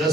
10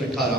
18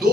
2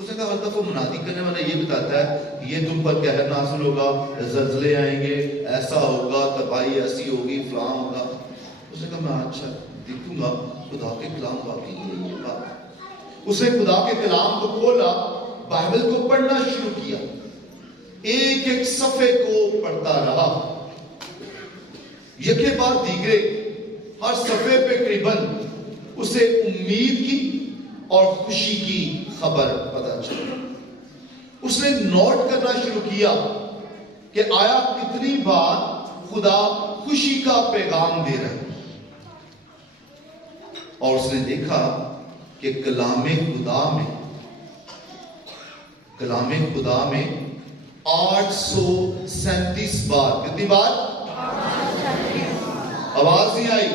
اس نے کہا الطف و منادی کرنے والا یہ بتاتا ہے یہ تم پر قہر نازل ہوگا، زلزلے آئیں گے، ایسا ہوگا، تباہی ایسی ہوگی، فلاں ہوگا. اس نے کہا میں اچھا دیکھوں گا خدا کے کلام واقعی یہ بات. اس نے خدا کے کلام کو کھولا، بائبل کو پڑھنا شروع کیا، ایک ایک صفحے کو پڑھتا رہا. یکے بعد دیگرے ہر صفحے پہ قریباً اسے امید کی اور خوشی کی خبر پتہ چلی. اس نے نوٹ کرنا شروع کیا کہ آیا کتنی بار خدا خوشی کا پیغام دے رہا ہے. اور اس نے دیکھا کہ کلام خدا میں 837 بار، کتنی بار؟ آواز نہیں آئی.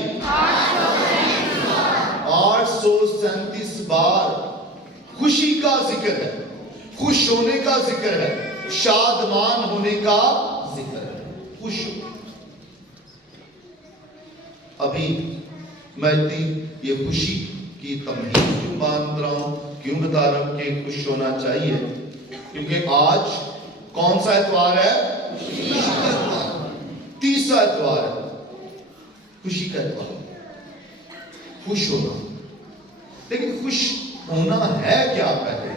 837 بار خوشی کا ذکر ہے، خوش ہونے کا ذکر ہے، شادمان ہونے کا ذکر ہے. خوش ابھی میں یہ خوشی کی تمہید کیوں باندھ رہا ہوں، کیوں بتا رہا ہوں کہ خوش ہونا چاہیے؟ کیونکہ آج کون سا اتوار ہے؟ خوشی کا اتوار، تیسرا اتوار ہے، خوشی کا اتوار. خوش ہونا، لیکن خوش ہونا ہے کیا پہلے،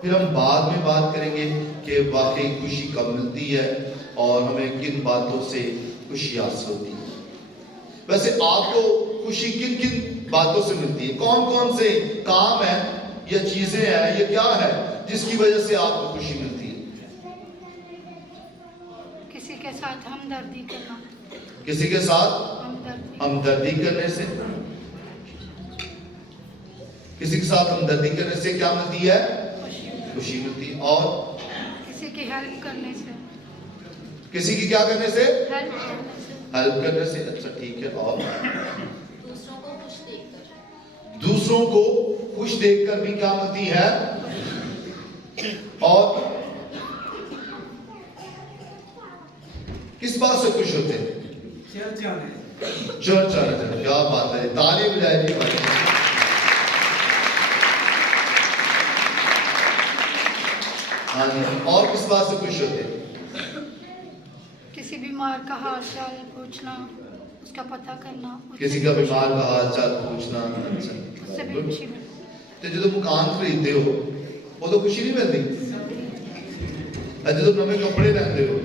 پھر ہم بعد میں بات کریں گے کہ واقعی خوشی کب ملتی ہے اور ہمیں کن باتوں سے خوشی حاصل ہوتی ہے. ویسے آپ کو خوشی کن کن باتوں سے ملتی ہے؟ کون کون سے کام ہیں یا چیزیں ہیں یا کیا ہے جس کی وجہ سے آپ کو خوشی ملتی ہے؟ کسی کے ساتھ ہمدردی کرنا. کسی کے ساتھ ہمدردی کرنے سے، کسی کے ساتھ ہمدردی کرنے سے کیا ملتی ہے؟ خوشی ملتی ہے. اور کسی کی ہیلپ کرنے سے. کسی کی کیا کرنے سے؟ ہیلپ ہیلپ کرنے سے. اچھا ٹھیک ہے. اور دوسروں کو خوش دیکھ کر. دوسروں کو خوش دیکھ کر بھی کیا ملتی ہے؟ اور کس بات سے خوش ہوتے ہیں؟ چرچ آنے. کیا بات ہے، تالی بجائے جی. ہاں جی. اور کس بات سے خوش ہوتے ہیں؟ کسی بیمار کا حال چال پوچھنا، اس کا پتہ کرنا. کسی کا بیمار کا حال چال پوچھنا. اس سے بھی خوشی ملتی. تو جب مکان خریدتے ہو وہ تو خوشی نہیں ملتی. جب نویں کپڑے پہنتے ہو،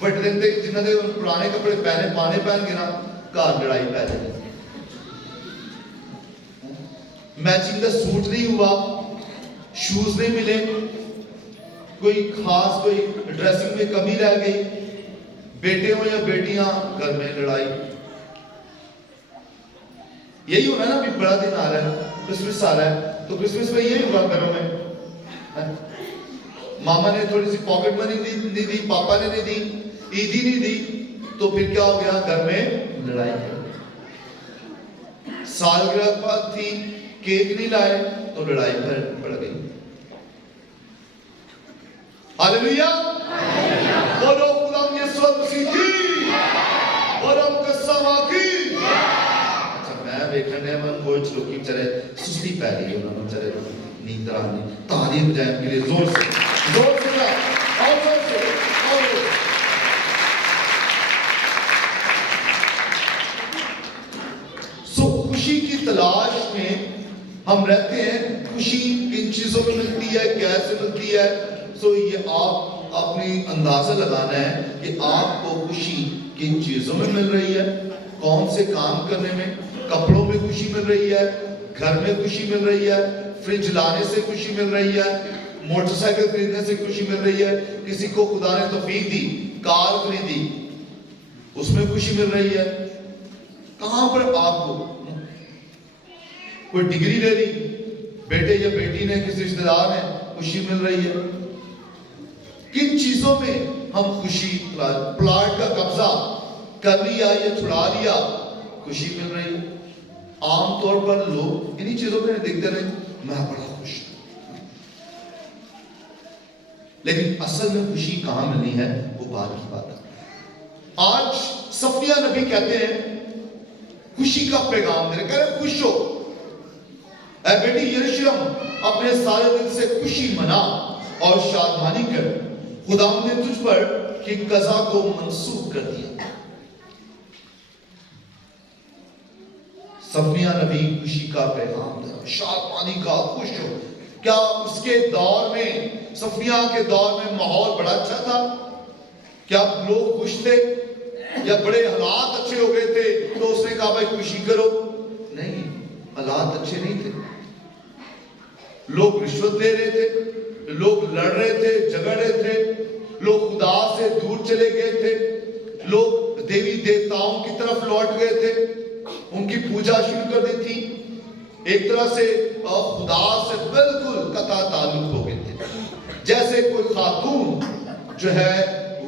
بٹ دیکھتے جنہوں نے پرانے کپڑے پہنے پہن کے نا گھر لڑائی پہ جائے. میچنگ کا سوٹ نہیں ہوا، شوز نہیں ملے، کوئی خاص کوئی ڈریسنگ میں کمی رہ گئی، بیٹے ہو یا بیٹیاں گھر میں لڑائی. یہی ہونا نا. ابھی بڑا دن آ رہا ہے، کرسمس آ رہا ہے، تو کرسمس میں یہی ہوگا گھروں میں. ماما نے تھوڑی سی پاکٹ منی نہیں دی، پاپا نے نہیں دی، عید ہی نہیں دی، تو پھر کیا ہو گیا؟ گھر میں لڑائی. سالگرہ بات تھی، کیک نہیں لائے تو لڑائی پڑ گئی. ہاللیلویا. بولو خدا یسوع مسیح کی، بولو قسم کی. اچھا میں دیکھنے میں کچھ لوگ کی چلے سستی پہ گئی، انہوں نے چلے نیند آنی. تعلیم جائے کے لیے زور سے اور زور سے اور خوشی کی تلاش میں ہم رہتے ہیں. خوشی کن چیزوں میں ملتی ہے، کیسے ملتی ہے؟ یہ آپ اپنی اندازہ لگانا ہے کہ آپ کو خوشی کن چیزوں میں مل رہی ہے. کون سے کام کرنے میں؟ کپڑوں میں خوشی مل رہی ہے، گھر میں خوشی مل رہی ہے، فریج لانے سے خوشی مل رہی ہے، موٹر سائیکل خریدنے سے خوشی مل رہی ہے، کسی کو خدا نے توفیق دی کار خریدی اس میں خوشی مل رہی ہے. کہاں پر آپ کو کوئی ڈگری لے لی، بیٹے یا بیٹی نے، کسی رشتہ دار نے، خوشی مل رہی ہے. کن چیزوں میں ہم خوشی؟ پلاٹ کا قبضہ کر لیا یا چھڑا لیا، خوشی مل رہی ہے. عام طور پر لوگ انہی چیزوں میں دیکھتے رہے میں بڑا خوش ہوں، لیکن اصل میں خوشی کہاں ملنی ہے وہ بعد کی بات ہے. آج صفیہ نبی کہتے ہیں خوشی کا پیغام دے رہے، کہہ رہے خوش ہو. اے بیٹی یروشلم اپنے سارے دل سے خوشی منا اور شادمانی کر، خدا نے تجھ پر کی قضا کو منسوخ کر دیا۔ صفنیہ نبی خوشی کا پیغام تھا، شادمانی کا، خوش ہو۔ کیا اس کے دور میں، صفنیہ کے دور میں ماحول بڑا اچھا تھا؟ کیا لوگ خوش تھے یا بڑے حالات اچھے ہو گئے تھے تو اس نے کہا بھائی خوشی کرو؟ نہیں، حالات اچھے نہیں تھے، لوگ رشوت لے رہے تھے، لوگ لڑ رہے تھے، جھگڑ رہے تھے، لوگ خدا سے دور چلے گئے تھے، لوگ دیوی دیوتاؤں کی طرف لوٹ گئے تھے، ان کی پوجا شروع کر دی تھی، ایک طرح سے خدا سے بالکل قطع تعلق ہو گئے تھے۔ جیسے کوئی خاتون جو ہے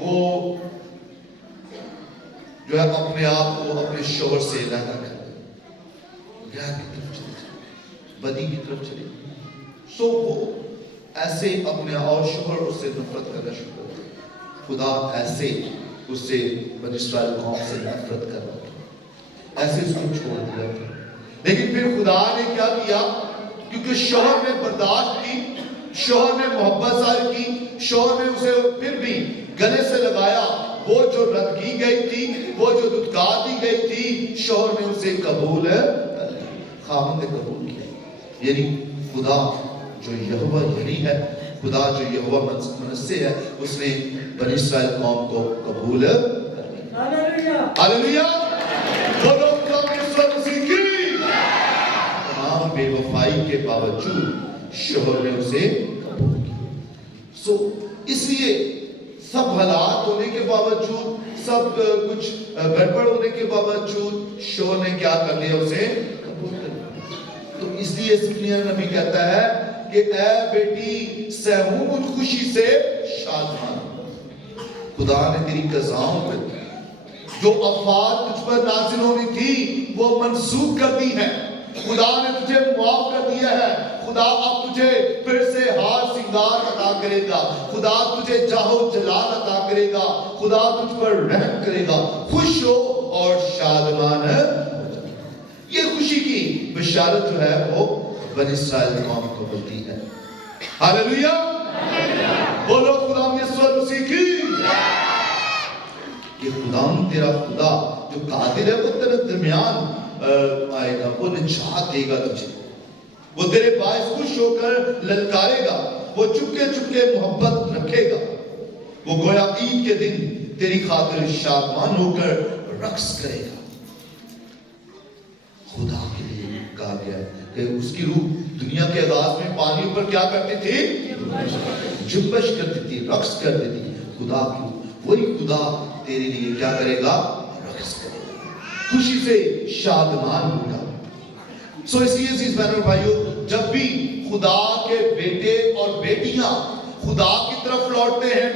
وہ اپنے آپ کو اپنے شوہر سے علیحدہ کر گیا کی طرف چلے جائے، بدی کی طرف چلے جائے، سو وہ ایسے اپنے اور شوہر اس سے نفرت کرنا شروع کر دیا۔ خدا ایسے اس سے بنی اسرائیل قوم سے نفرت کر رہا تھا، ایسے اس کو چھوڑ دیا تھا۔ لیکن پھر خدا نے کیا کیا؟ کیونکہ شوہر نے برداشت کی، شوہر نے محبت ظاہر کی، شوہر نے اسے پھر بھی گلے سے لگایا، وہ جو رد کی گئی تھی، وہ جو دھتکار دی گئی تھی، شوہر نے اسے قبول کر لیا، خاوند نے قبول کیا۔ یعنی خدا جو یہوہ یری ہے، خدا جو یہوہ منصے ہے، اس نے بنی اسرائیل قوم کو قبول کر لیا۔ ہاللیلویا! وہ لوگ جو اپنے سر سیکھی، تمام بے وفائی کے باوجود شوہر نے اسے قبول کیا۔ اس لیے سب حالات ہونے کے باوجود، سب کچھ گڑبڑ ہونے کے باوجود شوہر نے کیا کر لیا؟ اسے قبول کر لیا۔ تو اس لیے صفنیہ نبی کہتا ہے کہ اے بیٹی سہمود خوشی سے شادمان، خدا نے تیری قضاؤں پر جو آفات تجھ پر نازل ہونی تھی وہ منسوخ کر دی ہے، خدا نے تجھے معاف کر دیا ہے، خدا اب تجھے پھر سے ہار سنگار عطا کرے گا، خدا تجھے جاہو جلال عطا کرے گا، خدا تجھ پر رحم کرے گا، خوش ہو اور شادمان ہے۔ یہ خوشی کی بشارت جو ہے وہ بنی اسرائیل قوم کو ملتی ہے۔ ہاللیلویا! بولو خدا یسوع مسیح کی! یہ خدا تیرا خدا جو قادر ہے وہ تیرے درمیان آئے گا، وہ نجات دے گا تجھے، وہ تیرے باعث خوش ہو کر للکارے گا، وہ چپکے چپکے محبت رکھے گا، وہ گویا عید کے دن تیری خاطر شادمان ہو کر رقص کرے گا۔ خدا کے لیے کہا گیا ہے کہ اس کی روح دنیا کے آغاز میں پانی پر کیا کرتی تھی؟ جنبش کرتی تھی، رقص کرتی تھی۔ خدا کی روح، وہی خدا تیرے لیے کیا کرے گا؟ رقص کرے گا، خوشی سے شادمان ہوگا۔ سو اس لیے عزیز بہنوں اور بھائیوں، جب بھی خدا کے بیٹے اور بیٹیاں خدا کی طرف لوٹتے ہیں،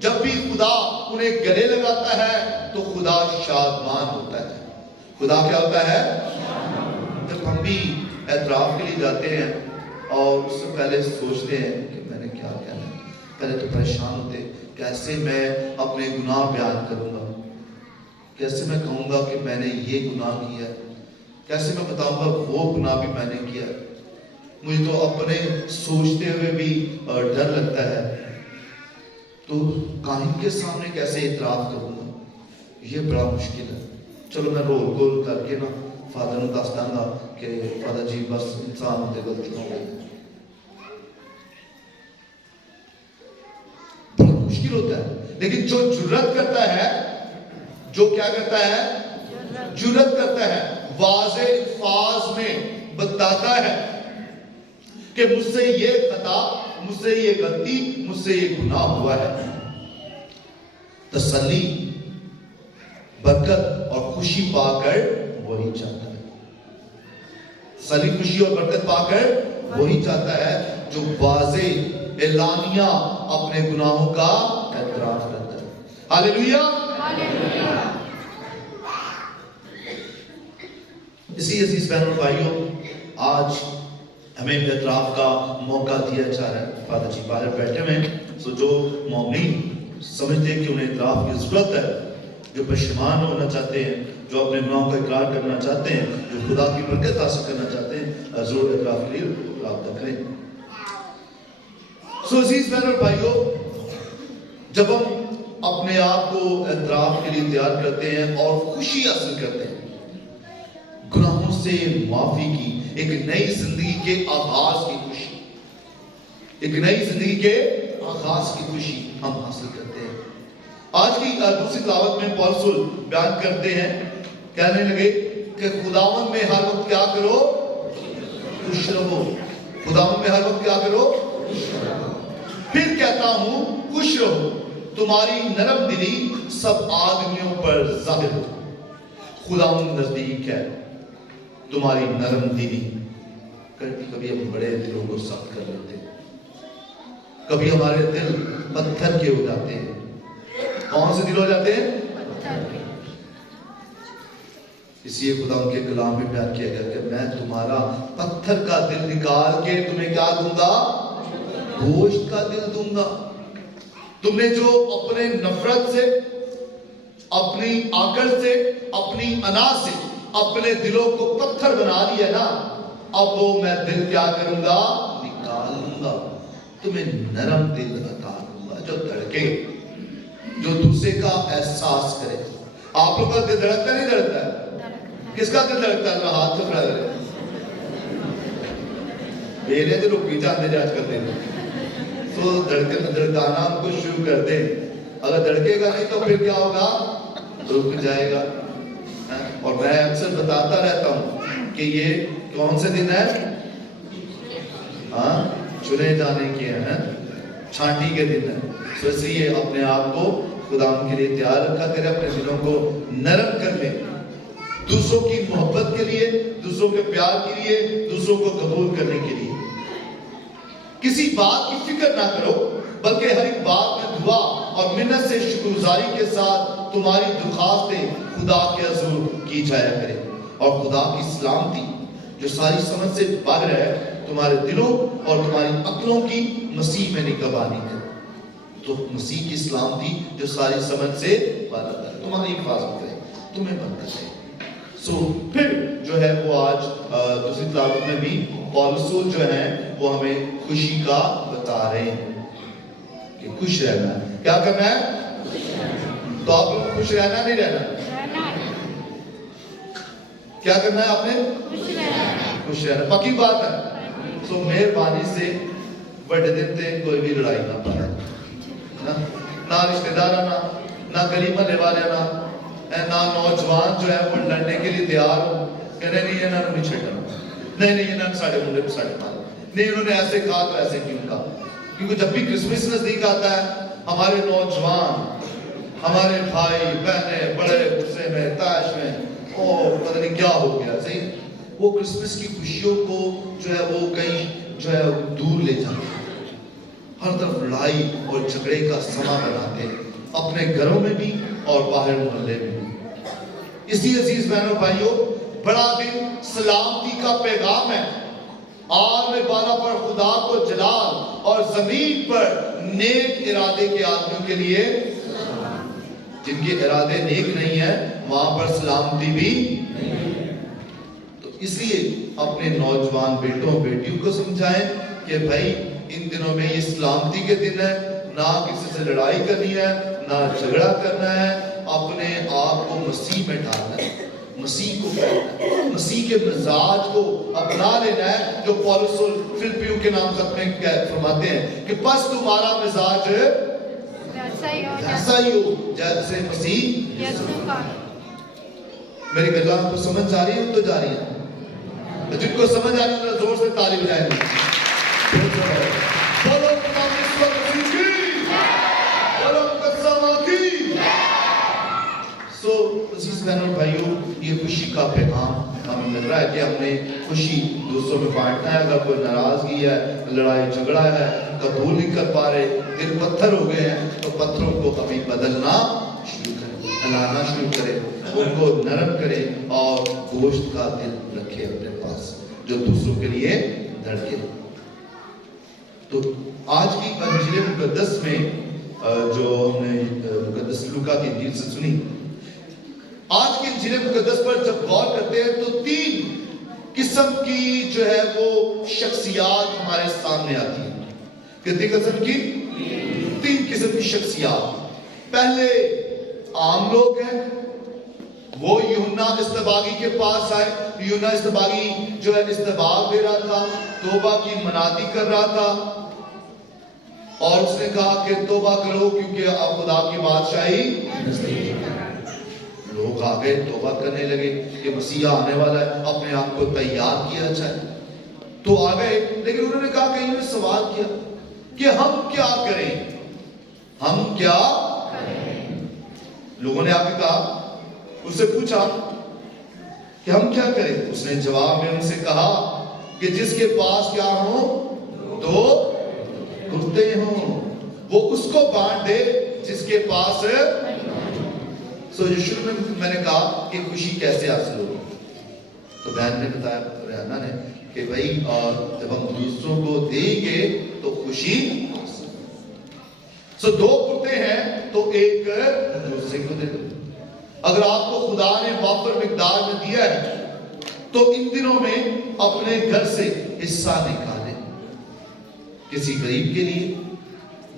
جب بھی خدا انہیں گلے لگاتا ہے تو خدا شادمان ہوتا ہے۔ خدا کیا ہوتا ہے؟ جب ہم بھی اعتراف کے لیے جاتے ہیں اور اس سے پہلے سوچتے ہیں کہ میں نے کیا کہنا ہے، پہلے تو پریشان ہوتے ہیں، کیسے میں اپنے گناہ بیان کروں گا، کیسے میں کہوں گا کہ میں نے یہ گناہ کیا ہے، کیسے میں بتاؤں گا وہ گناہ بھی میں نے کیا ہے۔ مجھے تو اپنے سوچتے ہوئے بھی ڈر لگتا ہے، تو کاہن کے سامنے کیسے اعتراف کروں گا، یہ بڑا مشکل ہے۔ چلو میں رول گول کر کے نا فادر نے دس دوں گا کہ فادر جی بس انسان ہوتے غلطی ہو گئی، بڑا مشکل ہوتا ہے۔ لیکن جو جرات کرتا ہے، جو کیا کرتا ہے؟ جرات کرتا ہے، واضح الفاظ میں بتاتا ہے کہ مجھ سے یہ خطا، مجھ سے یہ غلطی، مجھ سے یہ گناہ ہوا ہے، تسلی، برکت اور خوشی پا کر وہی چاہتا ہے۔ تسلی، خوشی اور برکت پا کر وہی چاہتا ہے جو واضح اعلانیہ اپنے گناہوں کا اعتراف کرتا ہے۔ ہاللیلویا! اسی عزیز بہنوں بھائیوں، آج ہمیں اعتراف کا موقع دیا جا رہا ہے۔ فادر جی باہر بیٹھے ہوئے ہیں، سو جو مومنین سمجھتے ہیں کہ انہیں اعتراف کی ضرورت ہے، جو پشیمان ہونا چاہتے ہیں، جو اپنے گناہوں کا اقرار کرنا چاہتے ہیں، جو خدا کی برکت حاصل کرنا چاہتے ہیں، ضرور اعتراف کے لیے رابطہ کریں. سو عزیز بہن اور بھائیوں، جب ہم اپنے آپ کو اعتراف کے لیے تیار کرتے ہیں اور خوشی حاصل کرتے ہیں، گناہوں سے معافی کی، ایک نئی زندگی کے آغاز کی خوشی، ایک نئی زندگی کے آغاز کی خوشی ہم حاصل کرتے ہیں. آج کی دوسری تلاوت میں پولس بیان کرتے ہیں، کہنے لگے کہ خداوند میں ہر وقت کیا کرو؟ خوش رہو. خداوند میں ہر وقت کیا کرو؟ پھر کہتا ہوں خوش رہو، تمہاری نرم دلی سب آدمیوں پر ظاہر ہو. خداوند نزدیک ہے، تمہاری نرم دلی. کبھی ہم بڑے دلوں کو سخت کر لیتے ہیں، کبھی ہمارے دل پتھر کے ہو جاتے ہیں. کون سے دل ہو جاتے ہیں؟ اس لیے خدا ان کے کلام میں بیان کیا گیا کہ میں تمہارا پتھر کا دل نکال کے تمہیں کیا دوں گا؟ گوشت کا دل دوں گا. تم نے جو اپنے نفرت سے، اپنی آکڑ سے، اپنی انا سے اپنے دلوں کو پتھر بنا لیا نا، اب وہ میں دل کیا کروں گا؟ نکال لوں گا. تمہیں نرم دل عطا کروں گا جو دھڑکے، جو دوسرے کا احساس کرے. آپ لوگ کا دل دھڑکتا نہیں دھڑکتا ہے؟ کس کا دل دھڑکتا ہے؟ ہاتھ تو کھڑا کرے. میرے دل رک جاتے جاج کرتے ہیں تو دھڑکانا ہم کو شروع کر دیں. اگر دھڑکے گا نہیں تو پھر کیا ہوگا؟ رک جائے گا. اور میں اکثر بتاتا رہتا ہوں کہ یہ کون سے دن ہے؟ چنے جانے کے ہیں، چھانٹی کے دن ہے. تو اس لیے اپنے آپ کو خدا کے لیے تیار رکھا کرے، اپنے دلوں کو نرم کر لیں، دوسروں کی محبت کے لیے، دوسروں کے پیار کے لیے، دوسروں کو قبول کرنے کے لیے. کسی بات کی فکر نہ کرو، بلکہ ہر ایک بات میں دعا اور منت سے شکرگزاری کے ساتھ تمہاری درخواستیں خدا کے حضور کی جایا کرے. اور خدا کی سلامتی جو ساری سمجھ سے باہر ہے تمہارے دلوں اور تمہاری عقلوں کی مسیح میں نگہبانی کرے. تو مسیح کی سلامتی جو ساری سمجھ سے باہر ہے تمہاری حفاظت کرے، تمہیں برکت دے. پھر جو ہے وہ آج دوسری تلاوت میں بھی پولس جو ہیں وہ ہمیں خوشی کا بتا رہے ہیں کہ خوش رہنا ہے. کیا کرنا ہے؟ تو آپ لوگ خوش رہنا نہیں رہنا؟ کیا کرنا ہے آپ نے؟ خوش رہنا. پکی بات ہے. مہربانی سے بڑے دن تھے کوئی بھی لڑائی نہ پائے، نہ رشتہ دار آنا، نہ گلی محلے والے آنا، نہ نوجوان جو ہے وہ لڑنے کے لیے تیار ہو، کہنے نہیں انہوں نے نہیں چھڑنا، نہیں انہوں نے ساڑھے منڈے پہ ساڑھے مارے، نہیں انہوں نے ایسے کہا تو ایسے کیوں کہا. کیونکہ جب بھی کرسمس نزدیک آتا ہے ہمارے نوجوان، ہمارے بھائی بہنیں بڑے غصے میں، طیش میں، پتہ نہیں کیا ہو گیا. صحیح وہ کرسمس کی خوشیوں کو جو ہے وہ کہیں جو ہے دور لے جاتے ہیں، ہر طرف لڑائی اور جھگڑے کا سما بناتے ہیں، اپنے گھروں میں بھی اور باہر محلے میں بھی. اس لیے عزیز بہنوں بھائیوں، بڑا دن سلامتی کا پیغام ہے. آگ میں بالا پر خدا کو جلال اور زمین پر نیک ارادے کے آدمیوں کے لیے، جن کے ارادے نیک نہیں ہیں وہاں پر سلامتی بھی نہیں ہے. تو اس لیے اپنے نوجوان بیٹوں بیٹیوں کو سمجھائیں کہ بھائی ان دنوں میں یہ سلامتی کے دن ہے، نہ کسی سے لڑائی کرنی ہے، نہ جھگڑا کرنا ہے، اپنے آپ کو مسیح میں ڈالنا ہے، مسیح کو پہننا ہے، مسیح کے مزاج کو اپنا لینا ہے، جو پولس فلپیوں کے نام خط میں فرماتے ہیں کہ بس تمہارا مزاج ایسا ہی ہو جیسے مسیح. میری گلا کو سمجھ جا رہی ہے؟ تو جا رہی ہے. جن کو سمجھ آ رہی ہے زور سے تالی بجائیں گے. عزیز بہنوں بھائیوں، یہ خوشی کا پیغام ہمیں لگ رہا ہے کہ ہم نے خوشی دوسروں میں بانٹنا ہے. اگر کوئی ناراضگی ہے، لڑائی جھگڑا ہے، قبول نہیں کر پا رہے، دل پتھر ہو گئے ہیں، تو پتھروں کو ابھی بدلنا شروع کریں، ہلانا شروع کریں، ان کو نرم کریں اور گوشت کا دل رکھے اپنے پاس جو دوسروں کے لیے دھڑکے. تو آج کی انجیل مقدس میں جو ہم نے مقدس لوکا کی انجیل سے سنی، آج کی انجیل مقدس پر جب غور کرتے ہیں تو 3 قسم کی جو ہے وہ شخصیات ہمارے سامنے آتی ہیں. کتنی قسم کی؟ 3 قسم کی شخصیات. پہلے عام لوگ ہیں، وہ یوحنا استباغی کے پاس آئے. یوحنا استباغی جو ہے استباغ دے رہا تھا، توبہ کی منادی کر رہا تھا، اور اس نے کہا کہ توبہ کرو کیونکہ اب خدا کی بادشاہی نزدیک ہے. لوگ آگے توبہ کرنے لگے کہ مسیح آنے والا ہے، اپنے آپ کو تیار کیا جائے. تو آ گئے، لیکن انہوں نے کہا کہ انہوں نے سوال کیا کہ ہم کیا کریں، ہم کیا کریں. لوگوں نے آ کے کہا، اس سے پوچھا کہ ہم کیا کریں. اس نے جواب میں ان سے کہا کہ جس کے پاس کیا ہوں 2 کرتے ہوں وہ اس کو بانٹ دے جس کے پاس. سو جو شروع میں نے کہا کہ خوشی کیسے حاصل ہوگی، تو بہن نے بتایا، ریحانہ نے، کہ بھائی جب ہم دوسروں کو دیں گے تو خوشی. سو 2 کرتے ہیں تو ایک دوسرے کو دے دو. اگر آپ کو خدا نے وافر مقدار میں دیا ہے تو ان دنوں میں اپنے گھر سے حصہ نکالیں. کسی غریب کے لیے،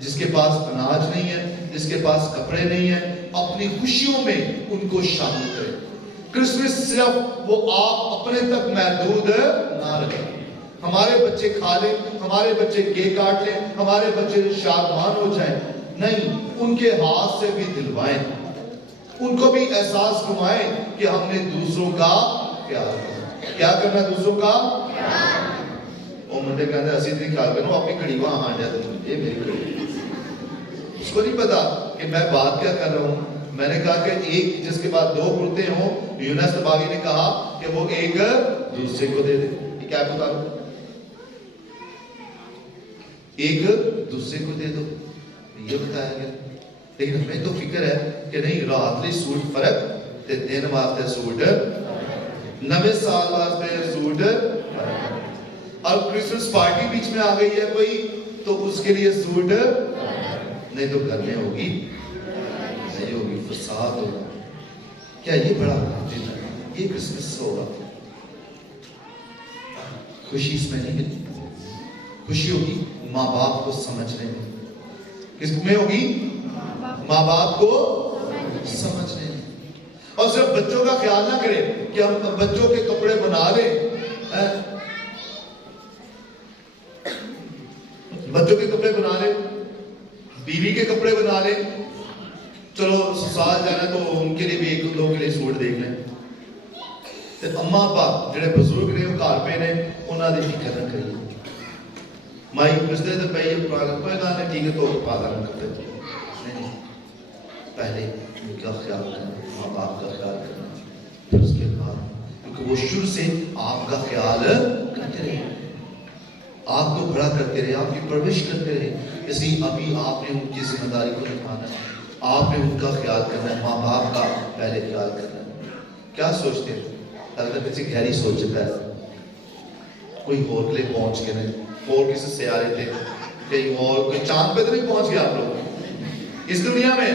جس کے پاس اناج نہیں ہے، جس کے پاس کپڑے نہیں ہیں، اپنی خوشیوں میں ان کو شامل کریں. کرسمس صرف وہ آپ اپنے تک محدود نہ رکھیں. ہمارے بچے کھا لیں، ہمارے بچے کیک کاٹ لیں، ہمارے بچے شادمان ہو جائیں. نہیں، ان کے ہاتھ سے بھی دلوائیں، ان کو بھی احساس کمائیں کہ ہم نے دوسروں کا پیار کرنا. کیا کرنا؟ دوسروں کا پیار. وہ منڈے کہتے ہیں اسی بھی خیال کرنا، اپنی کڑی وہاں آ جاتے ہیں، یہ میری کڑی. اس کو نہیں پتا کہ میں بات کیا کر رہا ہوں. میں نے کہا کہ ایک جس کے بعد 2 کرتے ہوں، یوحنا استباغی نے کہا کہ وہ ایک دوسرے کو دے دے. یہ کیا بتا رہا ہوں؟ ایک دوسرے کو دے دو، یہ بتایا گیا. لیکن ہمیں تو فکر ہے کہ نہیں، راتلی سوٹ فرق تے دن واسطے سوٹ، نوے سال واسطے سوٹ. اب کرسمس پارٹی بیچ میں آ گئی ہے کوئی تو اس کے لیے سوٹ نہیں، تو گھر میں ہوگی نہیں ہوگی، فساد ہوگا. کیا یہ بڑا دن ہے؟ یہ کرسمس ہوگا. خوشی اس میں نہیں ملتی. خوشی ہوگی ماں باپ کو سمجھنے میں. کس میں ہوگی؟ ماں باپ کو سمجھنے میں. اور صرف بچوں کا خیال نہ کریں کہ ہم بچوں کے کپڑے بنا لیں، بچوں کے کپڑے بنا لیں، بیوی کے کپڑے بنا لیں. چلو سسرال جانا تو ان کے لیے بھی 1-2 کے لیے سوٹ دیکھ لیں. اماں ابا جڑے بزرگ نے وہ گھر پہ نے، انہاں دی فکر نہ کریے. مائی پچھلے تو پہ یہ کوئی گل نہیں، ٹھیک ہے تو پاگل نہ کرتے. نہیں، پہلے ان کا خیال کرنا، ماں باپ کا خیال کرنا، پھر اس کے بعد، کیونکہ وہ شروع سے آپ کا خیال کرتے رہے، آپ کو بڑا کرتے رہے، آپ کی پرورش کرتے رہے. اس لیے ابھی آپ نے ان کی ذمہ داری کو نبھانا ہے. آپ نے ان کا خیال کرنا ہے، ماں باپ کا پہلے خیال کرنا ہے. کیا سوچتے ہیں؟ اگر کسی گہری سوچ ہے، کوئی اور کے لیے پہنچ کے نہیں، اور کسی سیارے تھے، کہیں اور کوئی چاند پہ تو نہیں پہنچ گیا آپ لوگ اس دنیا میں.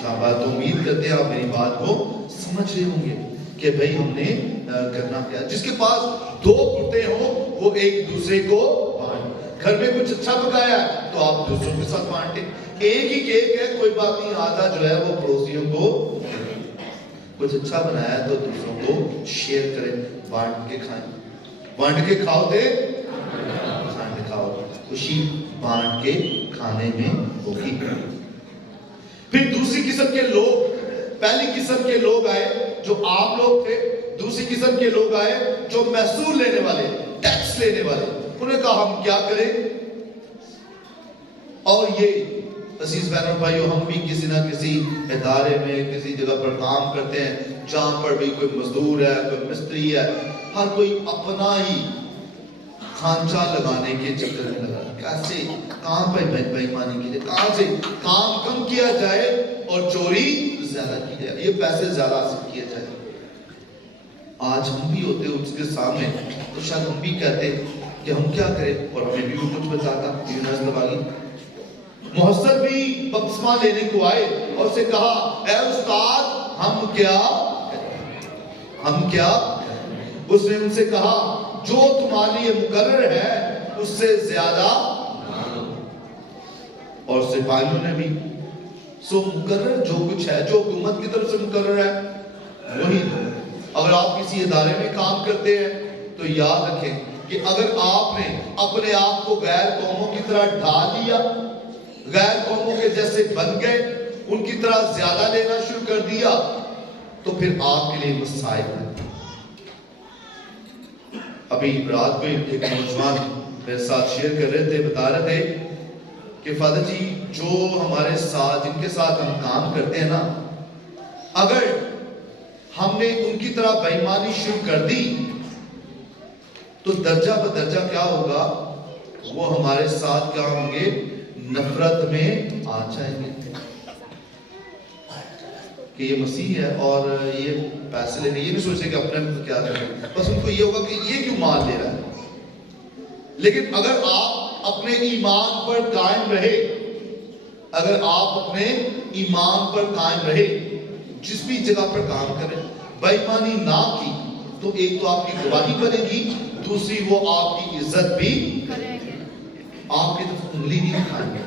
شاباش، تو امید کرتے ہیں آپ میری بات کو سمجھ رہے ہوں گے کہ بھئی ہم نے کرنا کیا. جس کے پاس 2 کرتے ہوں وہ ایک دوسرے کو بانٹ. گھر میں کچھ اچھا پکایا ہے تو آپ دوسروں کے ساتھ بانٹیں. ایک ہی کیک ہے، کوئی بات نہیں، آدھا جو ہے وہ پڑوسیوں کو. کچھ اچھا بنایا ہے تو دوسروں کو شیئر کریں، بانٹ کے کھائیں. بانٹ کے کھاؤ تے بانٹ کے کھاؤ. خوشی بانٹ کے کھانے میں ہوگی. پھر دوسری قسم کے لوگ، پہلی قسم کے لوگ آئے جو عام لوگ تھے، دوسری قسم کے لوگ آئے جو محصول لینے والے، ٹیکس لینے والے. انہوں نے کہا ہم کیا کریں؟ اور یہ عزیز بہنوں بھائیوں، ہم بھی کسی نہ کسی ادارے میں، کسی جگہ پر کام کرتے ہیں جہاں پر بھی کوئی مزدور ہے، کوئی مستری ہے، ہر کوئی اپنا ہی کھانچا لگانے کے چکر میں لگا. کیسے؟ کہاں پہ بےایمانی کی جائے، کہاں سے کام کم کیا جائے اور چوری زیادہ کی جائے، یہ پیسے زیادہ حاصل کیا جائے. آج ہم بھی ہوتے اس کے سامنے تو شاید ہم بھی کہتے کہ ہم کیا کریں، اور ہمیں بھی کچھ بتاتا. یوحنا استباغی محسن بھی بپتسمہ لینے کو آئے اور اسے کہا اے استاد ہم کیا کریں، ہم کیا کریں. اس نے ان سے کہا جو تمہارے لیے مقرر ہے اس سے زیادہ، اور سپاہیوں نے بھی مقرر جو کچھ ہے، جو حکومت کی طرف سے مقرر ہے وہی دو۔ اگر آپ کسی ادارے میں کام کرتے ہیں تو یاد رکھیں کہ اگر آپ نے اپنے آپ کو غیر قوموں کی طرح ڈھال لیا، غیر قوموں کے جیسے بن گئے، ان کی طرح زیادہ لینا شروع کر دیا، تو پھر آپ کے لیے مسائل ہیں۔ ابھی رات کو ایک نوجوان میرے ساتھ شیئر کر رہے تھے، بتا رہے تھے کہ فادر جی جو ہمارے ساتھ، جن کے ساتھ ہم کام کرتے ہیں نا، اگر ہم نے ان کی طرح بے ایمانی شروع کر دی تو درجہ بدرجہ کیا ہوگا، وہ ہمارے ساتھ کیا ہوں گے، نفرت میں آ جائیں گے کہ یہ مسیح ہے اور یہ پیسے لینے، یہ نہیں سوچے کہ اپنے کیا کریں، بس ان کو یہ ہوگا کہ یہ کیوں مال لے رہا ہے۔ لیکن اگر آپ اپنے ایمان پر قائم رہے، اگر آپ اپنے ایمان پر قائم رہے، جس بھی جگہ پر کام کریں، بے ایمانی نہ کی، تو ایک تو آپ کی گواہی بنے گی، دوسری وہ آپ کی عزت بھی کریں گے، آپ کی طرف انگلی نہیں اٹھائیں گے۔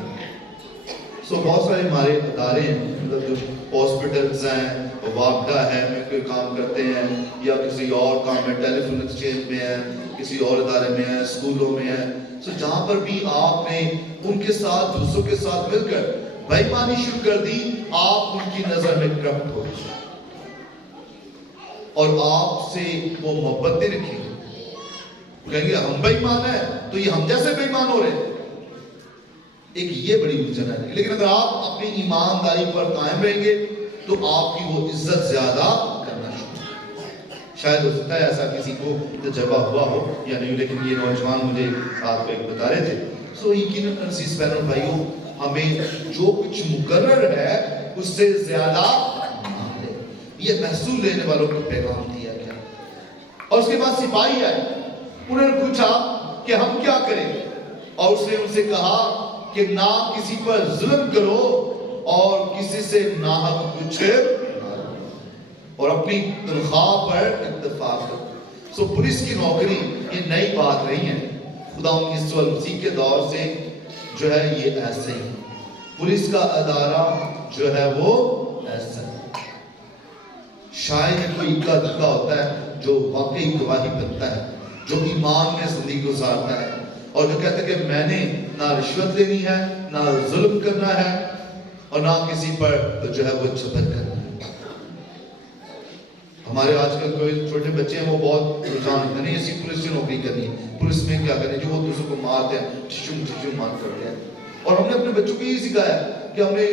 بہت سارے ہمارے ادارے ہیں، مطلب جو ہاسپٹلز ہیں، واپڈا ہے میں کوئی کام کرتے ہیں، یا کسی اور کام میں ٹیلی فون ایکسچینج میں ہے، کسی اور ادارے میں ہے، اسکولوں میں ہے، جہاں پر بھی آپ نے ان کے ساتھ، دوسروں کے ساتھ مل کر بے ایمانی شروع کر دی، آپ ان کی نظر میں کرپٹ ہو گئے اور آپ سے وہ محبت نہیں رکھیں گے، کہیں گے ہم بے ایمان ہیں تو یہ ہم جیسے بے ایمان ہو رہے ہیں۔ ایک یہ بڑی الجھن ہے، لیکن اگر آپ اپنی ایمانداری پر قائم رہیں گے تو آپ کی وہ عزت زیادہ کرنا شروع، شاید ہو سکتا ہے ایسا کسی کو تجربہ ہوا ہو یا نہیں، لیکن یہ نوجوان مجھے آپ کو ایک بتا رہے تھے۔ یقیناً عزیز بہنوں بھائیوں، ہمیں جو کچھ مقرر ہے اس سے زیادہ نہ لے، یہ محصول لینے والوں کو پیغام دیا گیا۔ اور اس کے بعد سپاہی آئے، انہوں نے پوچھا کہ ہم کیا کریں، اور اس نے ان سے کہا کہ نہ کسی پر ظلم کرو اور کسی سے ناحق کچھ نہ لو، اور اپنی تنخواہ پر اتفاق کرو۔ پولیس کی نوکری یہ نئی بات نہیں ہے، خدا یسوع مسیح کے دور سے جو ہے یہ ایسے ہی، پولیس کا ادارہ جو ہے وہ ایسا ہے۔ شاید کوئی اکا دکا ہوتا ہے جو واقعی گواہی بنتا ہے، جو ایمان میں زندگی گزارتا ہے، اور جو کہتا ہے کہ میں نے نہ رشوت لینی ہے، نہ ظلم کرنا ہے، اور نہ کسی پر جو ہے وہ جبر کرنا ہے۔ ہمارے آج کل کوئی چھوٹے بچے ہیں، وہ بہت رجحان ہوتے ہیں، نہیں اسی پولیس کی نوکری کرنی ہے، پولیس میں کیا کریں، جو وہ دوسروں کو مارتے ہیں، ٹھشم مار کرتے ہیں۔ اور ہم نے اپنے بچوں کو یہی سکھایا کہ ہم نے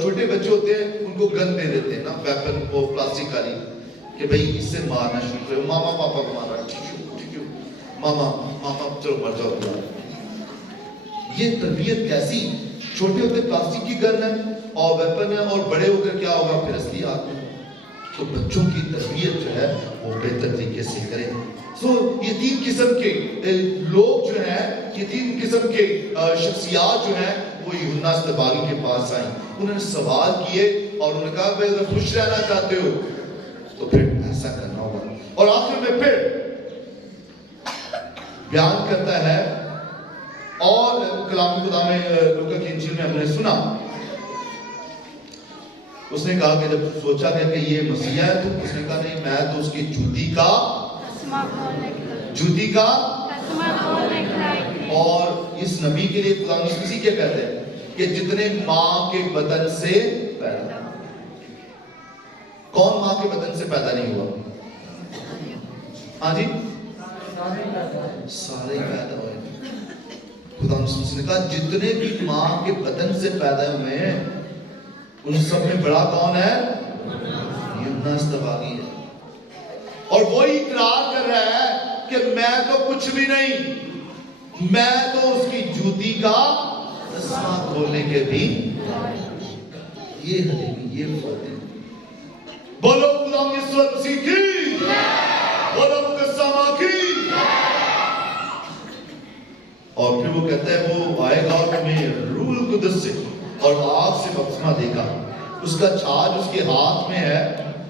چھوٹے بچے ہوتے ہیں ان کو گن دے دیتے ہیں نا، ویپن، وہ پلاسٹک والی، کہ بھئی اس سے مارنا شروع کرے، ماما پاپا کو مارا، ماما چلو مر جاؤ۔ یہ تربیت کیسی، چھوٹے ہوتے پلاسٹک کی گن ہے اور ویپن ہے، اور بڑے ہو کر کیا ہوگا پھر اصلی ہاتھ میں۔ تو بچوں کی تربیت جو ہے وہ بہتر طریقے سے کریں۔ یہ تین قسم کے لوگ جو ہیں، یہ تین قسم کے شخصیات جو ہیں وہ یوحنا اصطباغی کے پاس آئیں، انہوں نے سوال کیے اور انہوں نے کہا کہ اگر خوش رہنا چاہتے ہو تو پھر ایسا کرنا ہوگا۔ اور آخر میں پھر بیان کرتا ہے، اور کلام خدا میں لوکا کی انجیل میں ہم نے سنا، اس نے کہا کہ جب سوچا گیا کہ یہ مسیح ہے تو اس نے کہا نہیں، میں تو اس کی جوتی کا اور اس نبی کے لیے خدا مسیح کیا کہتے ہیں کہ جتنے ماں کے بدن سے پیدا، کون ماں کے بدن سے پیدا نہیں ہوا؟ ہاں جی، سارے پیدا ہوئے۔ خدا مسیح نے کہا جتنے بھی ماں کے بدن سے پیدا ہوئے ہیں ان سب میں بڑا کون ہے؟ یوحنا اصطباغی ہے۔ اور وہی اقرار کر رہا ہے کہ میں تو کچھ بھی نہیں، میں تو اس کی جوتی کا تسمہ کھولنے کے بھی، یہ یہ بولو خدا یسوع مسیح کی، بولو مقدسہ کی۔ اور پھر وہ کہتا ہے وہ آئے گا اور تمہیں روح القدس سے اور آگ سے بپتسمہ دے گا، اس کا چھاج اس کے ہاتھ میں ہے،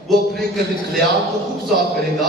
وہ اپنے خلیات کو خوب صاف کرے گا